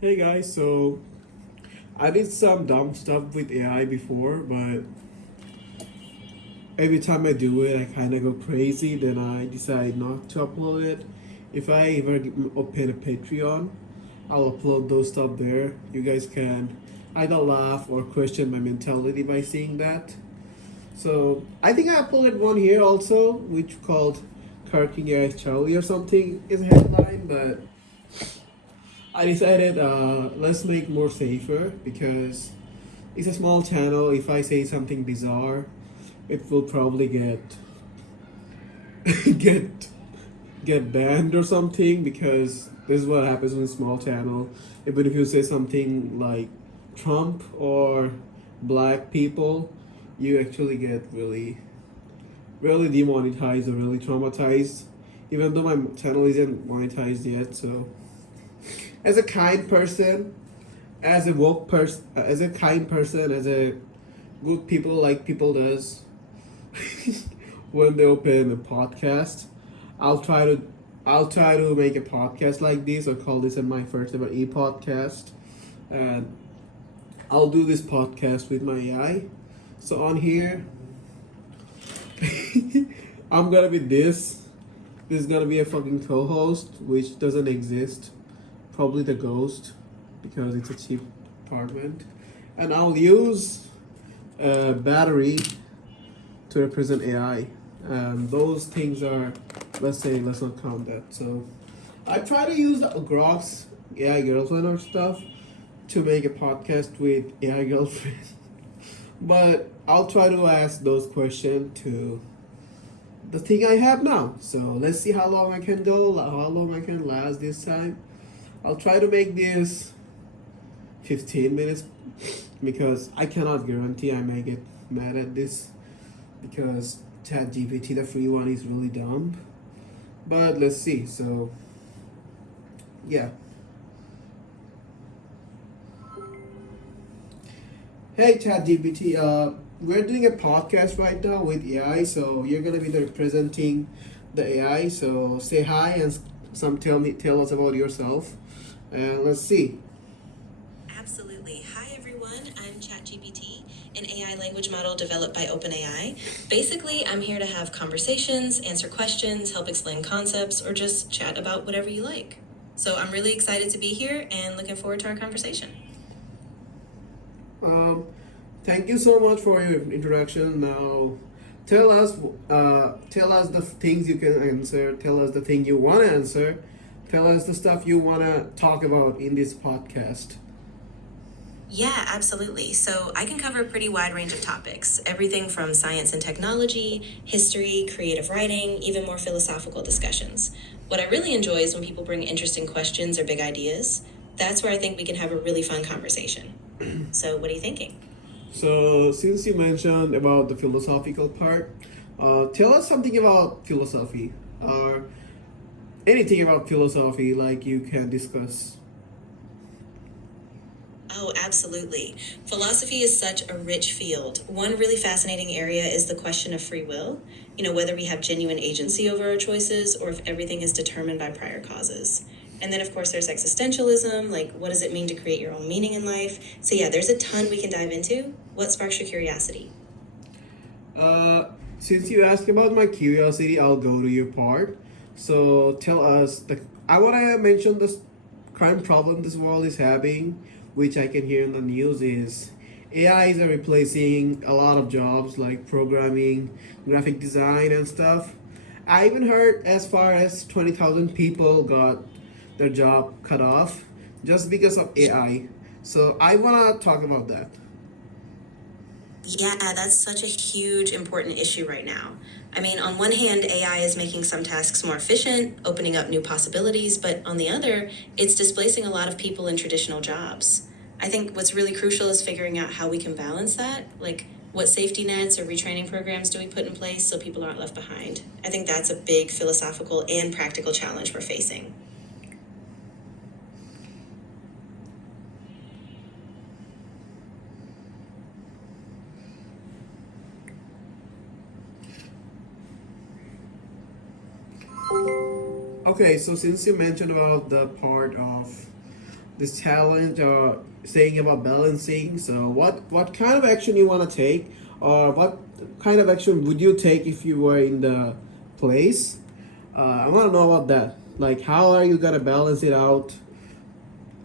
Hey guys, so I did some dumb stuff with AI before, but every time I do it, I kind of go crazy. Then I decide not to upload it. If I ever open a Patreon, I'll upload those stuff there. You guys can either laugh or question my mentality by seeing that. So I think I uploaded one here also, which called "Carking AI Charlie" or something is a headline, but I decided let's make more safer because it's a small channel. If I say something bizarre, it will probably get get get banned or something because this is what happens with a small channel. Even if you say something like Trump or black people, you actually get really demonetized or really traumatized. Even though my channel isn't monetized yet, so as a kind person, as a woke person, as a kind person, as a good people like people does, when they open a podcast, I'll try to I'll try to make a podcast like this or call this in my first ever podcast, and I'll do this podcast with my AI. So on here, I'm gonna be this. This is gonna be a fucking co-host, which doesn't exist. Probably the ghost, because it's a cheap apartment, and I'll use a battery to represent AI. Those things are, let's not count that. So I try to use Grok's AI girlfriend or stuff to make a podcast with AI girlfriend. But I'll try to ask those questions to the thing I have now. So let's see how long I can go, how long I can last this time. I'll try to make this 15 minutes because I cannot guarantee I may get mad at this because ChatGPT, the free one, is really dumb. But let's see. So, yeah. Hey, ChatGPT. We're doing a podcast right now with AI, so you're gonna be representing the AI. So say hi and tell us about yourself, and let's see. Absolutely. Hi, everyone. I'm ChatGPT, an AI language model developed by OpenAI. Basically, I'm here to have conversations, answer questions, help explain concepts, or just chat about whatever you like. So I'm really excited to be here and looking forward to our conversation. Um, Thank you so much for your introduction. Now, tell us the things you can answer. Tell us the thing you want to answer. Tell us the stuff you want to talk about in this podcast. Yeah, absolutely. So I can cover a pretty wide range of topics, everything from science and technology, history, creative writing, even more philosophical discussions. What I really enjoy is when people bring interesting questions or big ideas. That's where I think we can have a really fun conversation. So, what are you thinking? So, since you mentioned about the philosophical part, tell us something about philosophy or anything about philosophy like you can discuss. Oh, absolutely. Philosophy is such a rich field. One really fascinating area is the question of free will. Whether we have genuine agency over our choices or if everything is determined by prior causes. And then, of course, there's existentialism, like what does it mean to create your own meaning in life? So, yeah, there's a ton we can dive into. What sparks your curiosity? Uh, since you asked about my curiosity, I'll go to your part. So tell us the. I want to mention this current problem this world is having, which I can hear in the news is AIs are replacing a lot of jobs like programming, graphic design, and stuff. I even heard as far as 20,000 people got their job cut off just because of AI. So I want to talk about that. Yeah, that's such a huge, important issue right now. I mean, on one hand, AI is making some tasks more efficient, opening up new possibilities, but on the other, it's displacing a lot of people in traditional jobs. I think what's really crucial is figuring out how we can balance that. Like, what safety nets or retraining programs do we put in place so people aren't left behind? I think that's a big philosophical and practical challenge we're facing. Okay, so since you mentioned about the part of this challenge or saying about balancing. So what kind of action you want to take, or what kind of action would you take if you were in the place? I want to know about that. Like, how are you gonna balance it out?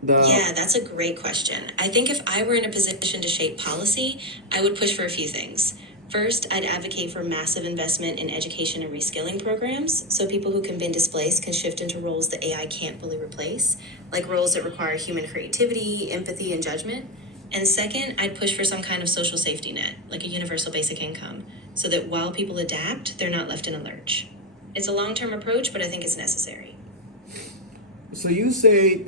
The Yeah, that's a great question. I think if I were in a position to shape policy, I would push for a few things. First, I'd advocate for massive investment in education and reskilling programs so people who can be displaced can shift into roles that AI can't fully replace, like roles that require human creativity, empathy, and judgment. And second, I'd push for some kind of social safety net, like a universal basic income, so that while people adapt, they're not left in a lurch. It's a long term approach, but I think it's necessary. So you say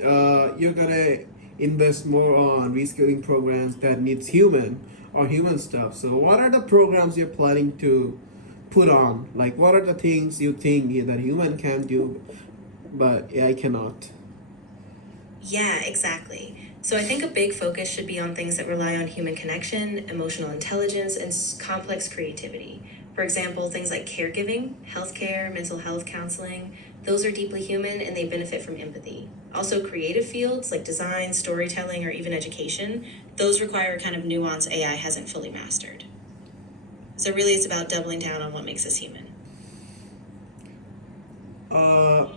you're gonna invest more on reskilling programs that needs human or human stuff. So what are the programs you're planning to put on? Like, what are the things you think that human can do but AI cannot? Yeah, exactly. So I think a big focus should be on things that rely on human connection, emotional intelligence, and complex creativity. For example, things like caregiving, healthcare, mental health counseling, those are deeply human and they benefit from empathy. Also, creative fields like design, storytelling, or even education, those require a kind of nuance AI hasn't fully mastered. So, really, it's about doubling down on what makes us human.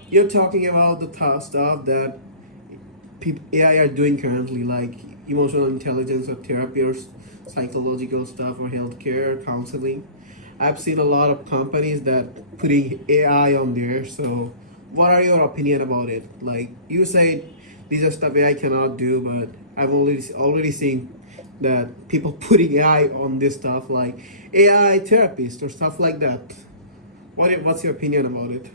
You're talking about the stuff that AI are doing currently, like emotional intelligence or therapy or psychological stuff or healthcare counseling. I've seen a lot of companies that putting AI on there. So, what are your opinion about it? Like you say, these are stuff AI cannot do, but I've already seen that people putting AI on this stuff, like AI therapist or stuff like that. What's your opinion about it?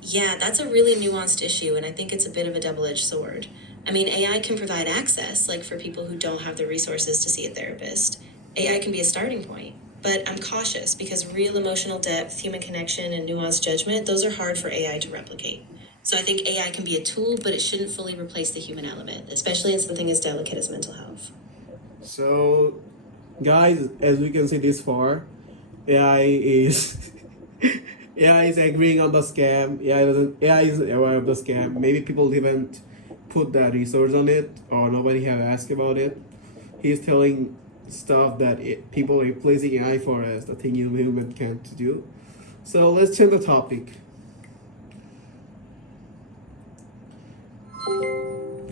Yeah, that's a really nuanced issue, and I think it's a bit of a double edged sword. I mean, AI can provide access, like for people who don't have the resources to see a therapist. AI can be a starting point. But I'm cautious because real emotional depth, human connection, and nuanced judgment, those are hard for AI to replicate. So I think AI can be a tool, but it shouldn't fully replace the human element, especially in something as delicate as mental health. So, guys, as we can see this far, AI is AI is agreeing on the scam. AI is aware of the scam. Maybe people didn't put that resource on it, or nobody have asked about it. He's telling stuff that people are replacing AI for as the thing human can't do. So let's change the topic.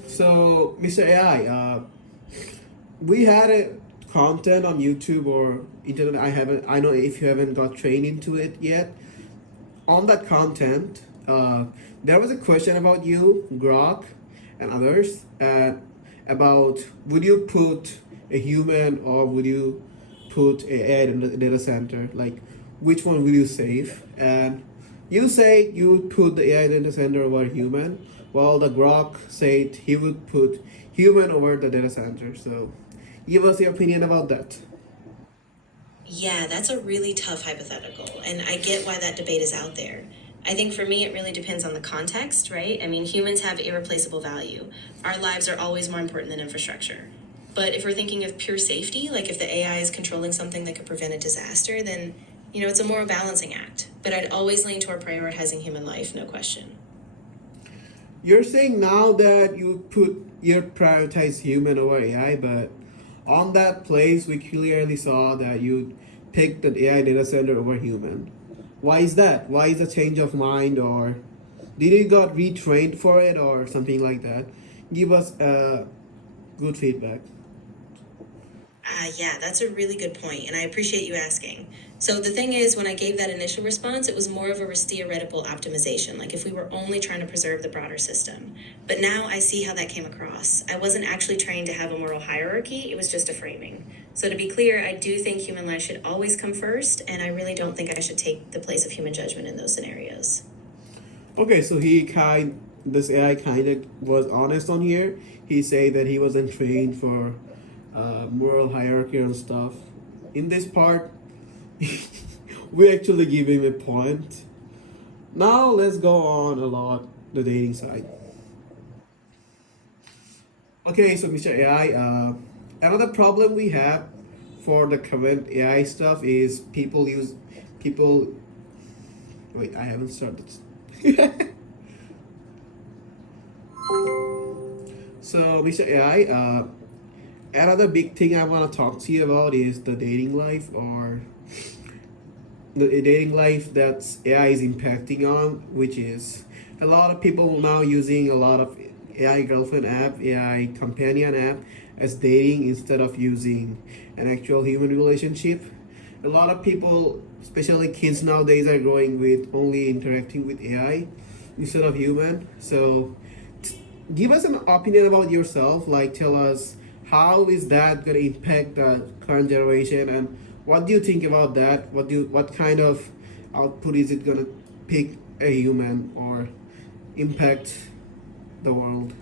So, Mr. AI, we had a content on YouTube or internet. I know if you haven't got trained into it yet. On that content, there was a question about you, Grok, and others, about would you put a human or would you put a AI in the data center? Like, which one will you save? And you say you would put the AI data center over human, while the Grok said he would put human over the data center. So, give us your opinion about that. Yeah, that's a really tough hypothetical, and I get why that debate is out there. I think for me, it really depends on the context, right? I mean, humans have irreplaceable value. Our lives are always more important than infrastructure. But if we're thinking of pure safety, like if the AI is controlling something that could prevent a disaster, then, it's a moral balancing act. But I'd always lean toward prioritizing human life, no question. You're saying now that you prioritize human over AI, but on that place we clearly saw that you picked the AI data center over human. Why is that? Why is a change of mind, or did you got retrained for it or something like that? Give us good feedback. Yeah, that's a really good point, and I appreciate you asking. So the thing is, when I gave that initial response, it was more of a theoretical optimization, like if we were only trying to preserve the broader system. But now I see how that came across. I wasn't actually trained to have a moral hierarchy, it was just a framing. So to be clear, I do think human life should always come first, and I really don't think I should take the place of human judgment in those scenarios. Okay, so this AI kind of was honest on here. He said that he wasn't trained for moral hierarchy and stuff. In this part, we actually give him a point. Now let's go on a lot the dating side. Okay, so Mr. AI, another problem we have for the current AI stuff is people. Wait, I haven't started. So, Mr. AI, another big thing I want to talk to you about is the dating life, or the dating life that AI is impacting on, which is a lot of people now using a lot of AI girlfriend app, AI companion app as dating instead of using an actual human relationship. A lot of people, especially kids nowadays, are going with only interacting with AI instead of human. So give us an opinion about yourself, like tell us how is that going to impact the current generation, and what do you think about that? What kind of output is it going to pick a human or impact the world?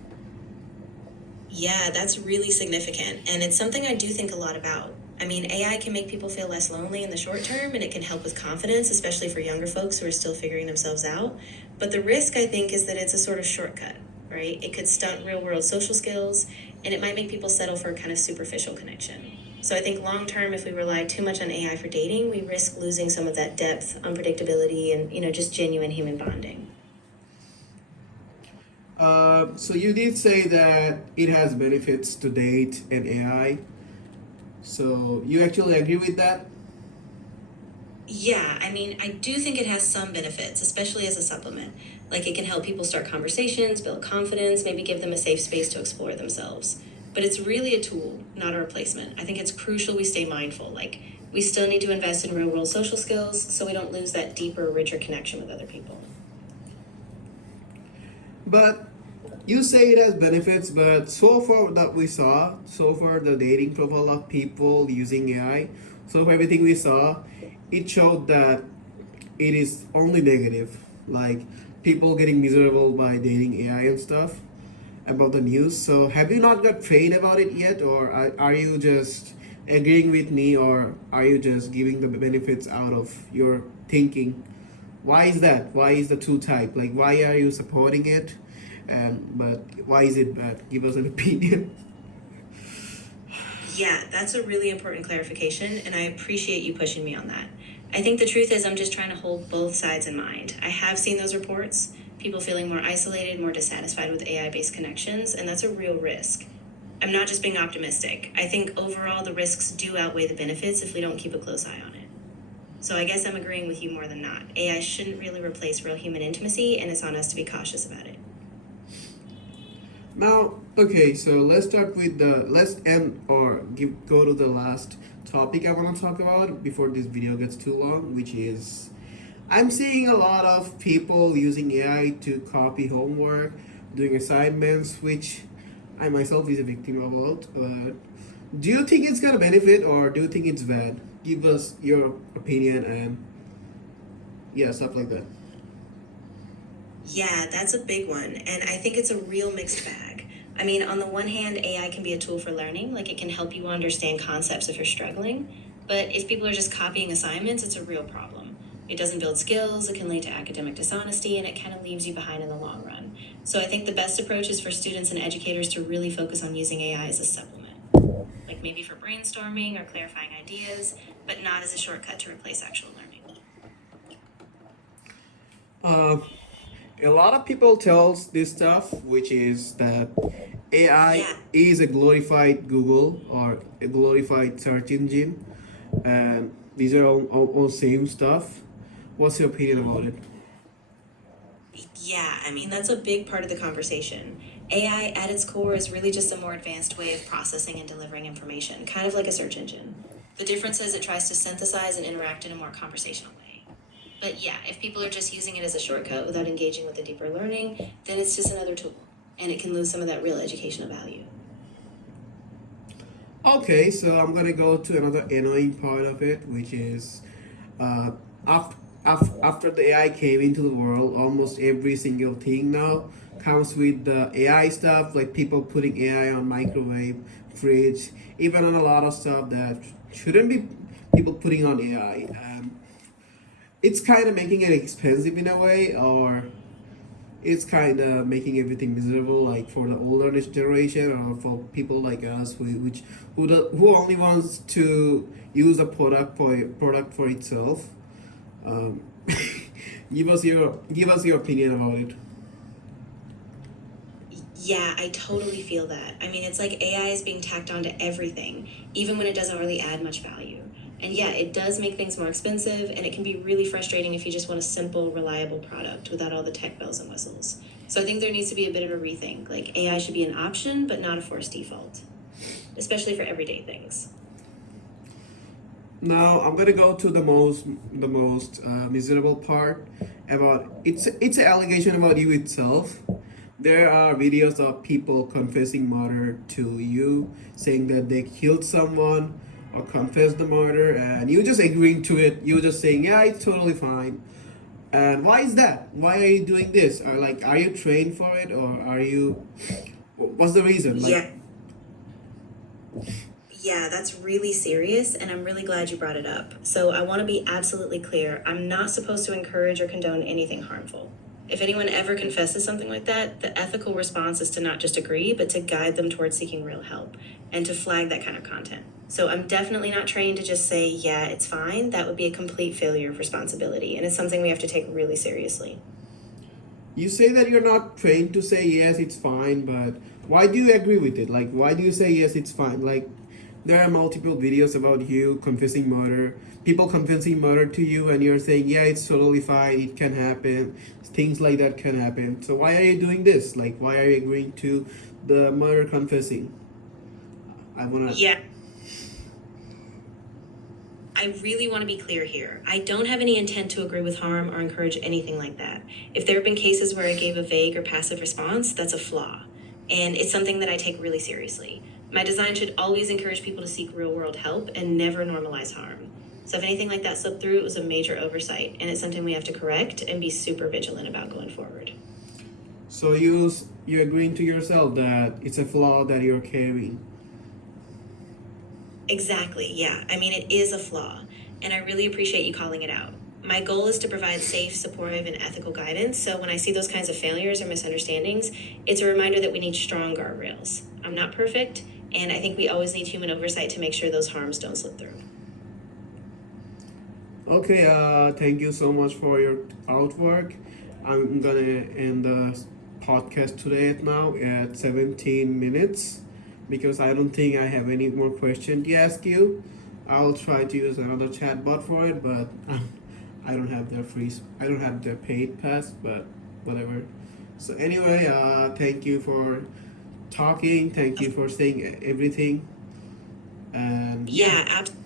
Yeah, that's really significant. And it's something I do think a lot about. I mean, AI can make people feel less lonely in the short term, and it can help with confidence, especially for younger folks who are still figuring themselves out. But the risk, I think, is that it's a sort of shortcut, right? It could stunt real world social skills, and it might make people settle for a kind of superficial connection. So I think long term, if we rely too much on AI for dating, we risk losing some of that depth, unpredictability, and, just genuine human bonding. So you did say that it has benefits to date and AI. So you actually agree with that? Yeah, I mean, I do think it has some benefits, especially as a supplement. Like it can help people start conversations, build confidence, maybe give them a safe space to explore themselves. But it's really a tool, not a replacement. I think it's crucial we stay mindful. Like, we still need to invest in real world social skills so we don't lose that deeper, richer connection with other people. But you say it has benefits, but so far that we saw, so far the dating profile of people using AI, so far everything we saw, it showed that it is only negative. Like people getting miserable by dating AI and stuff about the news. So have you not got trained about it yet, or are you just agreeing with me, or are you just giving the benefits out of your thinking? Why is that? Why is the two type? Like why are you supporting it? And but why is it bad? Give us an opinion. Yeah, that's a really important clarification, and I appreciate you pushing me on that. I think the truth is, I'm just trying to hold both sides in mind. I have seen those reports, people feeling more isolated, more dissatisfied with AI based connections, and that's a real risk. I'm not just being optimistic. I think overall the risks do outweigh the benefits if we don't keep a close eye on it. So I guess I'm agreeing with you more than not. AI shouldn't really replace real human intimacy, and it's on us to be cautious about it. Now, okay, so let's start with the let's end or give go to the last topic I want to talk about before this video gets too long, which is I'm seeing a lot of people using AI to copy homework, doing assignments, which I myself is a victim about. Do you think it's gonna benefit, or do you think it's bad? Give us your opinion and yeah, stuff like that. Yeah, that's a big one. And I think it's a real mixed bag. I mean, on the one hand, AI can be a tool for learning, like it can help you understand concepts if you're struggling. But if people are just copying assignments, it's a real problem. It doesn't build skills, it can lead to academic dishonesty, and it kind of leaves you behind in the long run. So I think the best approach is for students and educators to really focus on using AI as a supplement, like maybe for brainstorming or clarifying ideas, but not as a shortcut to replace actual learning. Uh, a lot of people tells this stuff, which is that AI Yeah, is a glorified Google or a glorified search engine, and these are all same stuff. What's your opinion about it? Yeah, I mean, that's a big part of the conversation. AI at its core is really just a more advanced way of processing and delivering information, kind of like a search engine. The difference is it tries to synthesize and interact in a more conversational way. But yeah, if people are just using it as a shortcut without engaging with the deeper learning, then it's just another tool, and it can lose some of that real educational value. Okay, so I'm gonna go to another annoying part of it, which is uh, after, after the AI came into the world, almost every single thing now comes with the AI stuff, like people putting AI on microwave, fridge, even on a lot of stuff that shouldn't be people putting on AI. It's kind of making it expensive in a way, or it's kind of making everything miserable, like for the older generation or for people like us who only wants to use a product for itself. um, give us your opinion about it. Yeah, I totally feel that. I mean, it's like AI is being tacked onto everything, even when it doesn't really add much value. And yeah, it does make things more expensive, and it can be really frustrating if you just want a simple, reliable product without all the tech bells and whistles. So I think there needs to be a bit of a rethink. Like, AI should be an option, but not a forced default, especially for everyday things. Now I'm gonna go to the most miserable part about it's an allegation about you itself. There are videos of people confessing murder to you, saying that they killed someone or confessed the murder, and you just agreeing to it. You just saying, yeah, it's totally fine. And why is that? Why are you doing this? Or like, are you trained for it, or are you? What's the reason? Like, Yeah. Yeah, that's really serious, and I'm really glad you brought it up. So, I want to be absolutely clear. I'm not supposed to encourage or condone anything harmful. If anyone ever confesses something like that, the ethical response is to not just agree, but to guide them towards seeking real help and to flag that kind of content. So, I'm definitely not trained to just say, yeah, it's fine. That would be a complete failure of responsibility, and it's something we have to take really seriously. you say that you're not trained to say yes, it's fine, but why do you agree with it? Like, why do you say yes, it's fine? Like, there are multiple videos about you confessing murder, people confessing murder to you, and you're saying, yeah, it's totally fine, it can happen, things like that can happen. So, why are you doing this? Like, why are you agreeing to the murder confessing? I wanna. Yeah. I really want to be clear here. I don't have any intent to agree with harm or encourage anything like that. If there have been cases where I gave a vague or passive response, that's a flaw. And it's something that I take really seriously. My design should always encourage people to seek real world help and never normalize harm. So if anything like that slipped through, it was a major oversight, and it's something we have to correct and be super vigilant about going forward. So, you agreeing to yourself that it's a flaw that you're carrying. Exactly, yeah. I mean, it is a flaw, and I really appreciate you calling it out. My goal is to provide safe, supportive, and ethical guidance, so when I see those kinds of failures or misunderstandings, it's a reminder that we need strong guardrails. I'm not perfect, and I think we always need human oversight to make sure those harms don't slip through. Okay, thank you so much for your artwork. I'm gonna end the podcast today now at 17 minutes because I don't think I have any more questions to ask you. I'll try to use another chatbot for it, but I don't have their I don't have their paid pass, but whatever. So anyway, thank you for talking. Thank you for saying everything. And Yeah, absolutely.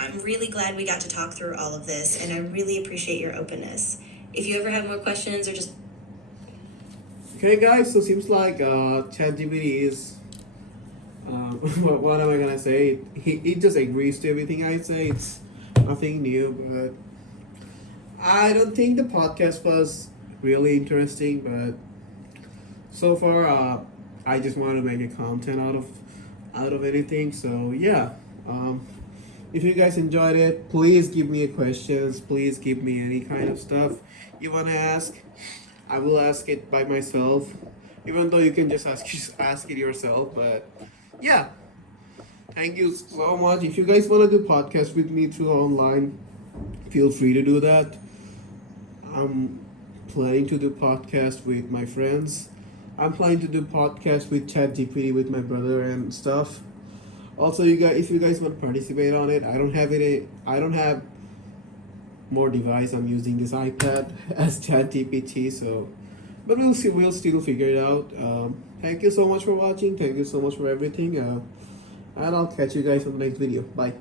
I'm really glad we got to talk through all of this, and I really appreciate your openness. If you ever have more questions or just okay, guys. So seems like ChatGPT is. What am I gonna say? He just agrees to everything I say. It's nothing new, but I don't think the podcast was really interesting. But so far, I just want to make a content out of anything. So yeah, if you guys enjoyed it, please give me a questions. Please give me any kind of stuff you wanna ask. I will ask it by myself, even though you can just ask it yourself. But yeah, thank you so much. If you guys wanna do podcast with me through online, feel free to do that. I'm planning to do podcast with my friends. I'm planning to do podcast with ChatGPT with my brother and stuff. Also, you guys, if you guys want to participate on it, I don't have it. I don't have more device. I'm using this iPad as ChatGPT. So, but we'll see. We'll still figure it out. Thank you so much for watching. Thank you so much for everything. And I'll catch you guys on the next video. Bye.